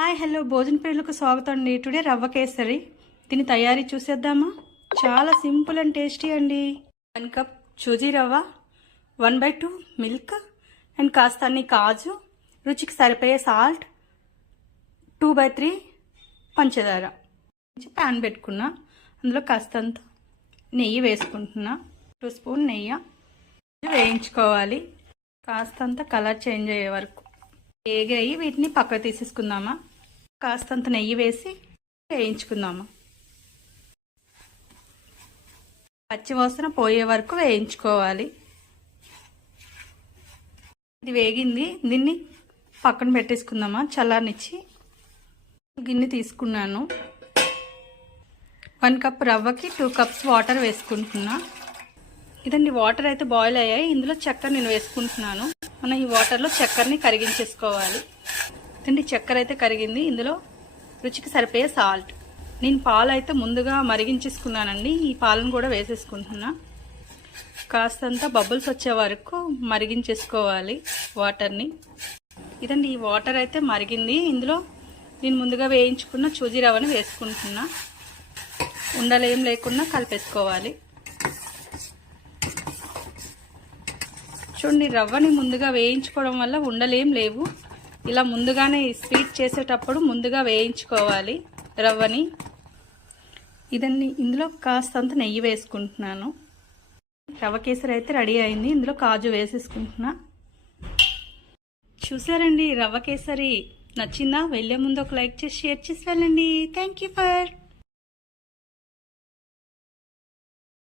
Hi hello. భోజన పేర్లకు స్వాగతం అండి. టుడే రవ్వ కేసరి. దీని తయారీ చూసేద్దామా? చాలా సింపుల్ అండ్ టేస్టీ అండి. వన్ కప్ సూజీ రవ్వ one by two milk and కాస్త అన్ని కాజు రుచికి సరిపోయే సాల్ట్ టూ బై త్రీ పంచదార. ప్యాన్ పెట్టుకున్నా అందులో కాస్తంత నెయ్యి వేసుకుంటున్నా. టూ స్పూన్ నెయ్యి వేయించుకోవాలి. కాస్తంత కలర్ చేంజ్ అయ్యే వరకు. వేగాయి వీటిని పక్కకు తీసేసుకుందామా? కాస్తంత నెయ్యి వేసి వేయించుకుందామా. పచ్చివాసన పోయే వరకు వేయించుకోవాలి. ఇది వేగింది. దీన్ని పక్కన పెట్టేసుకుందామా? చల్లారనిచ్చి గిన్నె తీసుకున్నాను. వన్ కప్ రవ్వకి టూ కప్స్ వాటర్ వేసుకుంటున్నా. ఇదండి వాటర్ అయితే బాయిల్ అయ్యాయి. ఇందులో చక్కెర నేను వేసుకుంటున్నాను. మనం ఈ వాటర్లో చక్కెరని కరిగించేసుకోవాలి. తిండి చక్కెర అయితే కరిగింది. ఇందులో రుచికి సరిపోయే సాల్ట్ నేను పాలు అయితే ముందుగా మరిగించేసుకున్నానండి. ఈ పాలను కూడా వేసేసుకుంటున్నా. కాస్తంత బబుల్స్ వచ్చే వరకు మరిగించేసుకోవాలి వాటర్ని. ఇదండి ఈ వాటర్ అయితే మరిగింది. ఇందులో నేను ముందుగా వేయించుకున్న చూజీ రవ్వని వేసుకుంటున్నా. ఉండలేం లేకుండా కలిపేసుకోవాలి. చూడండి రవ్వని ముందుగా వేయించుకోవడం వల్ల ఉండలేం లేవు. ఇలా ముందుగానే స్వీట్ చేసేటప్పుడు ముందుగా వేయించుకోవాలి రవ్వని. ఇదన్ని ఇందులో కాస్తంత నెయ్యి వేసుకుంటున్నాను. రవ్వ కేసరి అయితే రెడీ అయింది. ఇందులో కాజు వేసేసుకుంటున్నా. చూసారండి రవ్వ కేసరి నచ్చిందా? వెళ్ళే ముందు ఒక లైక్ చేసి షేర్ చేసి వెళ్ళండి. Thank you for